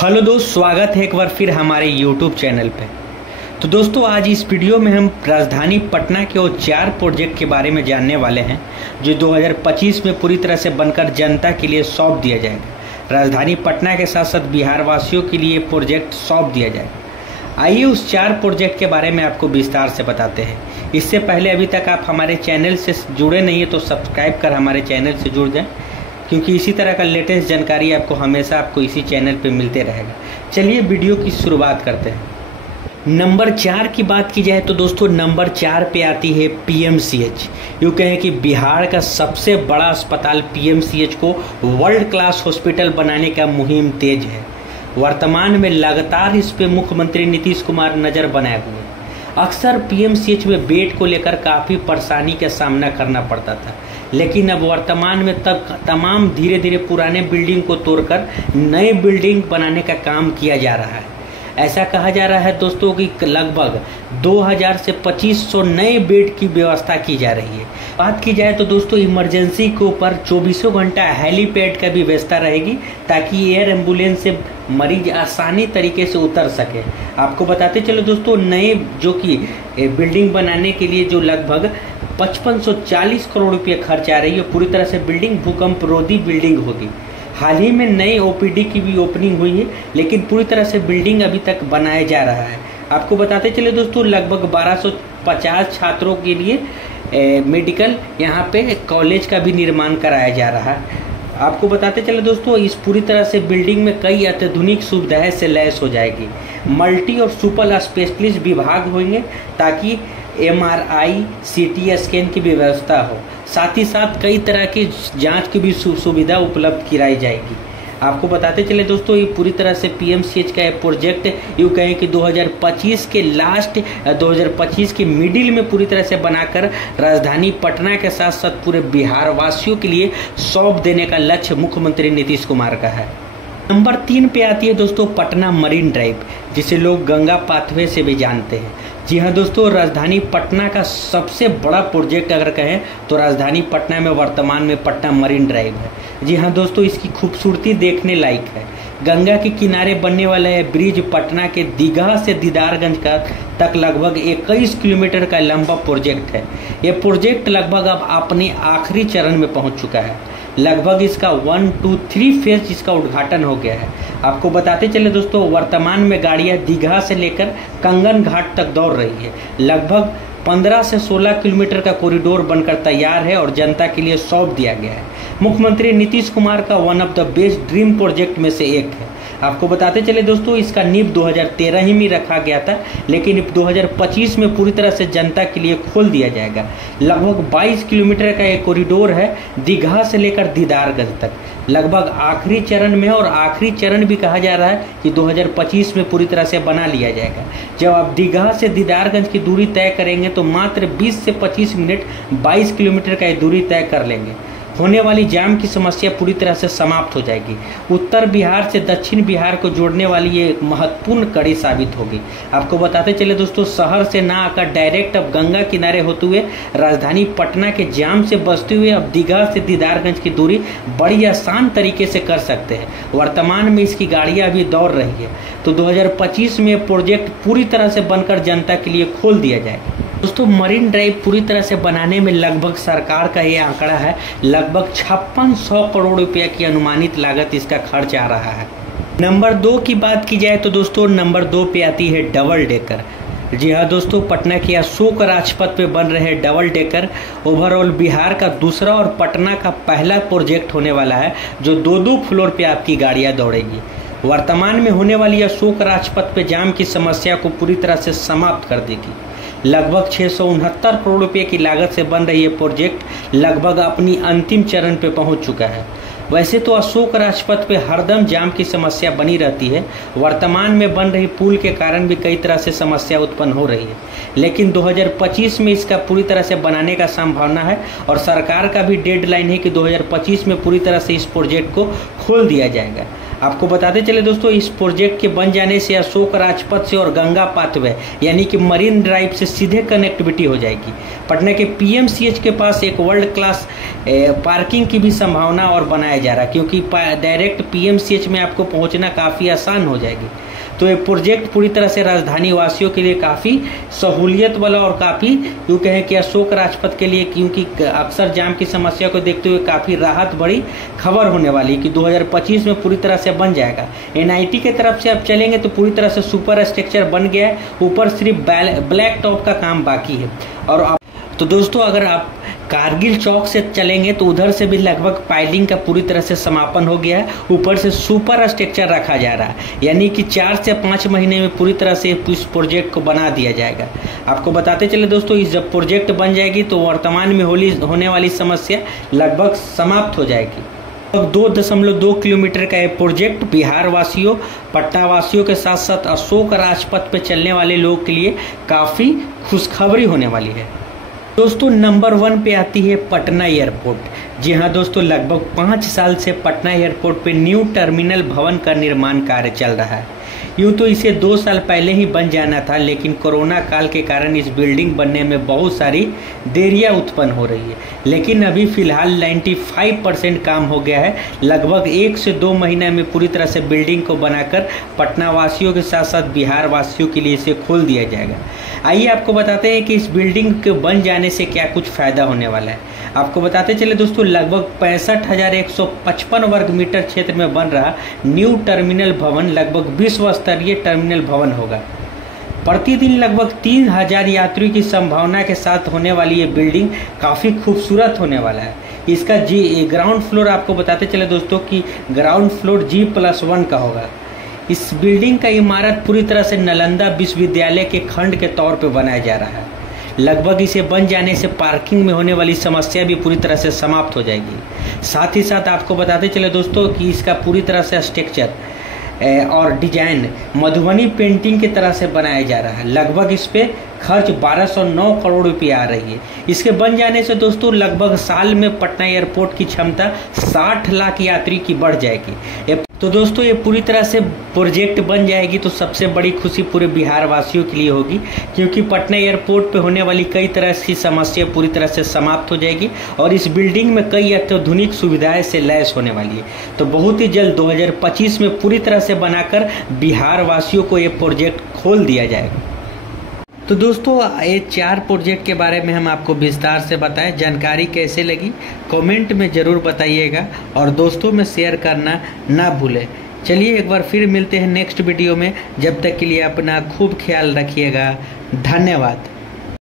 Hello दोस्त, स्वागत है एक बार फिर हमारे यूट्यूब चैनल पे। तो दोस्तों, आज इस वीडियो में हम राजधानी पटना के वो 4 प्रोजेक्ट के बारे में जानने वाले हैं जो 2025 में पूरी तरह से बनकर जनता के लिए सौंप दिया जाएगा। राजधानी पटना के साथ साथ बिहार वासियों के लिए प्रोजेक्ट सौंप दिया जाएगा। आइए उस 4 प्रोजेक्ट के बारे में आपको विस्तार से बताते हैं। इससे पहले अभी तक आप हमारे चैनल से जुड़े नहीं है तो सब्सक्राइब कर हमारे चैनल से जुड़ जाएं, क्योंकि इसी तरह का लेटेस्ट जानकारी आपको इसी चैनल पे मिलते रहेगा। चलिए वीडियो की शुरुआत करते हैं। नंबर 4 की बात की जाए तो दोस्तों, नंबर 4 पे आती है पीएमसीएच। यूँ कहें कि बिहार का सबसे बड़ा अस्पताल पीएमसीएच को वर्ल्ड क्लास हॉस्पिटल बनाने का मुहिम तेज है। वर्तमान में लगातार इस पे मुख्यमंत्री नीतीश कुमार नज़र बनाए हुए। अक्सर पीएमसीएच में बेड को लेकर काफ़ी परेशानी का सामना करना पड़ता था, लेकिन अब वर्तमान में तमाम धीरे धीरे पुराने बिल्डिंग को तोड़कर नए बिल्डिंग बनाने का काम किया जा रहा है। ऐसा कहा जा रहा है दोस्तों कि लगभग 2000 से 2500 नए बेड की व्यवस्था की जा रही है। बात की जाए तो दोस्तों, इमरजेंसी के ऊपर 24 घंटा हेलीपैड का भी व्यवस्था रहेगी ताकि एयर एम्बुलेंस से मरीज आसानी तरीके से उतर सके। आपको बताते चलो दोस्तों, नए जो कि बिल्डिंग बनाने के लिए जो लगभग 5540 करोड़ रुपये खर्च आ रही है, पूरी तरह से बिल्डिंग भूकंप रोधी बिल्डिंग होगी। हाल ही में नई ओपीडी की भी ओपनिंग हुई है, लेकिन पूरी तरह से बिल्डिंग अभी तक बनाया जा रहा है। आपको बताते चले दोस्तों, लगभग 1250 छात्रों के लिए मेडिकल यहाँ पे कॉलेज का भी निर्माण कराया जा रहा है। आपको बताते चले दोस्तों, इस पूरी तरह से बिल्डिंग में कई अत्याधुनिक सुविधाएं से लैस हो जाएगी। मल्टी और सुपर स्पेशलिस्ट विभाग होंगे ताकि एमआरआई सीटी स्कैन की भी व्यवस्था हो। साथ ही साथ कई तरह की जांच की भी सुविधा उपलब्ध कराई जाएगी। आपको बताते चले दोस्तों, ये पूरी तरह से पीएमसीएच का प्रोजेक्ट यूँ कहें कि 2025 के लास्ट 2025 के मिडिल में पूरी तरह से बनाकर राजधानी पटना के साथ साथ पूरे बिहार वासियों के लिए सौंप देने का लक्ष्य मुख्यमंत्री नीतीश कुमार का है। नंबर 3 पे आती है दोस्तों पटना मरीन ड्राइव, जिसे लोग गंगा पाथवे से भी जानते हैं। जी हाँ दोस्तों, राजधानी पटना का सबसे बड़ा प्रोजेक्ट अगर कहें तो राजधानी पटना में वर्तमान में पटना मरीन ड्राइव है। जी हाँ दोस्तों, इसकी खूबसूरती देखने लायक है। गंगा के किनारे बनने वाला है ब्रिज पटना के दीघा से दीदारगंज का तक लगभग 21 किलोमीटर का लंबा प्रोजेक्ट है। यह प्रोजेक्ट लगभग अब अपने आखिरी चरण में पहुंच चुका है। लगभग इसका 1, 2, 3 फेज इसका उद्घाटन हो गया है। आपको बताते चले दोस्तों, वर्तमान में गाड़ियां दीघा से लेकर कंगन घाट तक दौड़ रही है। लगभग 15 से 16 किलोमीटर का कॉरिडोर बनकर तैयार है और जनता के लिए सौंप दिया गया है। मुख्यमंत्री नीतीश कुमार का one of the best dream project में से एक है। आपको बताते चले दोस्तों, इसका नींव 2013 ही में रखा गया था, लेकिन 2025 में पूरी तरह से जनता के लिए खोल दिया जाएगा। लगभग 22 किलोमीटर का एक कॉरिडोर है दीघा से लेकर दीदारगंज तक। लगभग आखिरी चरण में है और आखिरी चरण भी कहा जा रहा है कि 2025 में पूरी तरह से बना लिया जाएगा। जब आप दीघा से दीदारगंज की दूरी तय करेंगे तो मात्र 20 से 25 मिनट 22 किलोमीटर का दूरी तय कर लेंगे। होने वाली जाम की समस्या पूरी तरह से समाप्त हो जाएगी। उत्तर बिहार से दक्षिण बिहार को जोड़ने वाली ये महत्वपूर्ण कड़ी साबित होगी। आपको बताते चले दोस्तों, शहर से ना आकर डायरेक्ट अब गंगा किनारे होते हुए राजधानी पटना के जाम से बचते हुए अब दीघा से दीदारगंज की दूरी बड़ी आसान तरीके से कर सकते हैं। वर्तमान में इसकी गाड़ियां अभी दौड़ रही है। तो 2025 में प्रोजेक्ट पूरी तरह से बनकर जनता के लिए खोल दिया जाएगा। दोस्तों, मरीन ड्राइव पूरी तरह से बनाने में लगभग सरकार का ये आंकड़ा है, लगभग 5600 करोड़ रुपया की अनुमानित लागत इसका खर्च आ रहा है। नंबर 2 की बात की जाए तो दोस्तों, नंबर 2 पे आती है डबल डेकर। जी हाँ दोस्तों, पटना के अशोक राजपथ पे बन रहे डबल डेकर ओवरऑल बिहार का दूसरा और पटना का पहला प्रोजेक्ट होने वाला है, जो 2-2 फ्लोर पे आपकी गाड़ियाँ दौड़ेगी। वर्तमान में होने वाली अशोक राजपथ पे जाम की समस्या को पूरी तरह से समाप्त कर देगी। लगभग 669 करोड़ रुपए की लागत से बन रही ये प्रोजेक्ट लगभग अपनी अंतिम चरण पे पहुंच चुका है। वैसे तो अशोक राजपथ पे हरदम जाम की समस्या बनी रहती है। वर्तमान में बन रही पुल के कारण भी कई तरह से समस्या उत्पन्न हो रही है, लेकिन 2025 में इसका पूरी तरह से बनाने का संभावना है और सरकार का भी डेडलाइन है कि 2025 में पूरी तरह से इस प्रोजेक्ट को खोल दिया जाएगा। आपको बताते चले दोस्तों, इस प्रोजेक्ट के बन जाने से अशोक राजपथ से और गंगा पाथवे यानी कि मरीन ड्राइव से सीधे कनेक्टिविटी हो जाएगी। पटना के पीएमसीएच के पास एक वर्ल्ड क्लास पार्किंग की भी संभावना और बनाया जा रहा है, क्योंकि डायरेक्ट पीएमसीएच में आपको पहुंचना काफ़ी आसान हो जाएगी। तो ये प्रोजेक्ट पूरी तरह से राजधानी वासियों के लिए काफ़ी सहूलियत वाला और काफ़ी यूँ कहें कि अशोक राजपथ के लिए, क्योंकि अक्सर जाम की समस्या को देखते हुए काफ़ी राहत बड़ी खबर होने वाली है कि 2025 में पूरी तरह से बन जाएगा। एनआईटी की तरफ से अब चलेंगे तो पूरी तरह से सुपर स्ट्रक्चर बन गया है, ऊपर सिर्फ ब्लैक टॉप का काम बाकी है। और तो दोस्तों, अगर आप कारगिल चौक से चलेंगे तो उधर से भी लगभग पाइलिंग का पूरी तरह से समापन हो गया है, ऊपर से सुपर स्ट्रक्चर रखा जा रहा है, यानी कि 4 से 5 महीने में पूरी तरह से इस प्रोजेक्ट को बना दिया जाएगा। आपको बताते चले दोस्तों, इस जब प्रोजेक्ट बन जाएगी तो वर्तमान में होने वाली समस्या लगभग समाप्त हो जाएगी। 2.2 किलोमीटर का ये प्रोजेक्ट बिहार वासियों, पटना वासियों के साथ साथ अशोक राजपथ पे चलने वाले लोगों के लिए काफ़ी खुशखबरी होने वाली है। दोस्तों, नंबर 1 पे आती है पटना एयरपोर्ट। जी हाँ दोस्तों, लगभग 5 साल से पटना एयरपोर्ट पे न्यू टर्मिनल भवन का निर्माण कार्य चल रहा है। यूँ तो इसे 2 साल पहले ही बन जाना था, लेकिन कोरोना काल के कारण इस बिल्डिंग बनने में बहुत सारी देरियां उत्पन्न हो रही है। लेकिन अभी फिलहाल 95% काम हो गया है। लगभग 1 से 2 महीने में पूरी तरह से बिल्डिंग को बनाकर पटना वासियों के साथ साथ बिहार वासियों के लिए इसे खोल दिया जाएगा। आइए आपको बताते हैं कि इस बिल्डिंग के बन जाने से क्या कुछ फ़ायदा होने वाला है। आपको बताते चले दोस्तों, लगभग 65,155 वर्ग मीटर क्षेत्र में बन रहा न्यू टर्मिनल भवन लगभग विश्व स्तरीय टर्मिनल भवन होगा। प्रतिदिन लगभग 3,000 यात्रियों की संभावना के साथ होने वाली ये बिल्डिंग काफ़ी खूबसूरत होने वाला है। इसका ग्राउंड फ्लोर आपको बताते चले दोस्तों कि ग्राउंड फ्लोर G+1 का होगा। इस बिल्डिंग का इमारत पूरी तरह से नालंदा विश्वविद्यालय के खंड के तौर पर बनाया जा रहा है। लगभग इसे बन जाने से पार्किंग में होने वाली समस्या भी पूरी तरह से समाप्त हो जाएगी। साथ ही साथ आपको बताते चले दोस्तों कि इसका पूरी तरह से स्ट्रक्चर और डिजाइन मधुबनी पेंटिंग की तरह से बनाया जा रहा है। लगभग इस पे खर्च 1209 करोड़ रुपये आ रही है। इसके बन जाने से दोस्तों लगभग साल में पटना एयरपोर्ट की क्षमता 60 लाख यात्री की बढ़ जाएगी। तो दोस्तों, ये पूरी तरह से प्रोजेक्ट बन जाएगी तो सबसे बड़ी खुशी पूरे बिहार वासियों के लिए होगी, क्योंकि पटना एयरपोर्ट पे होने वाली कई तरह की समस्या पूरी तरह से समाप्त हो जाएगी और इस बिल्डिंग में कई अत्याधुनिक सुविधाएं से लैस होने वाली है। तो बहुत ही जल्द 2025 में पूरी तरह से बनाकर बिहार वासियों को ये प्रोजेक्ट खोल दिया जाएगा। तो दोस्तों, ये 4 प्रोजेक्ट के बारे में हम आपको विस्तार से बताएं। जानकारी कैसे लगी कमेंट में ज़रूर बताइएगा और दोस्तों में शेयर करना ना भूलें। चलिए एक बार फिर मिलते हैं नेक्स्ट वीडियो में। जब तक के लिए अपना खूब ख्याल रखिएगा। धन्यवाद।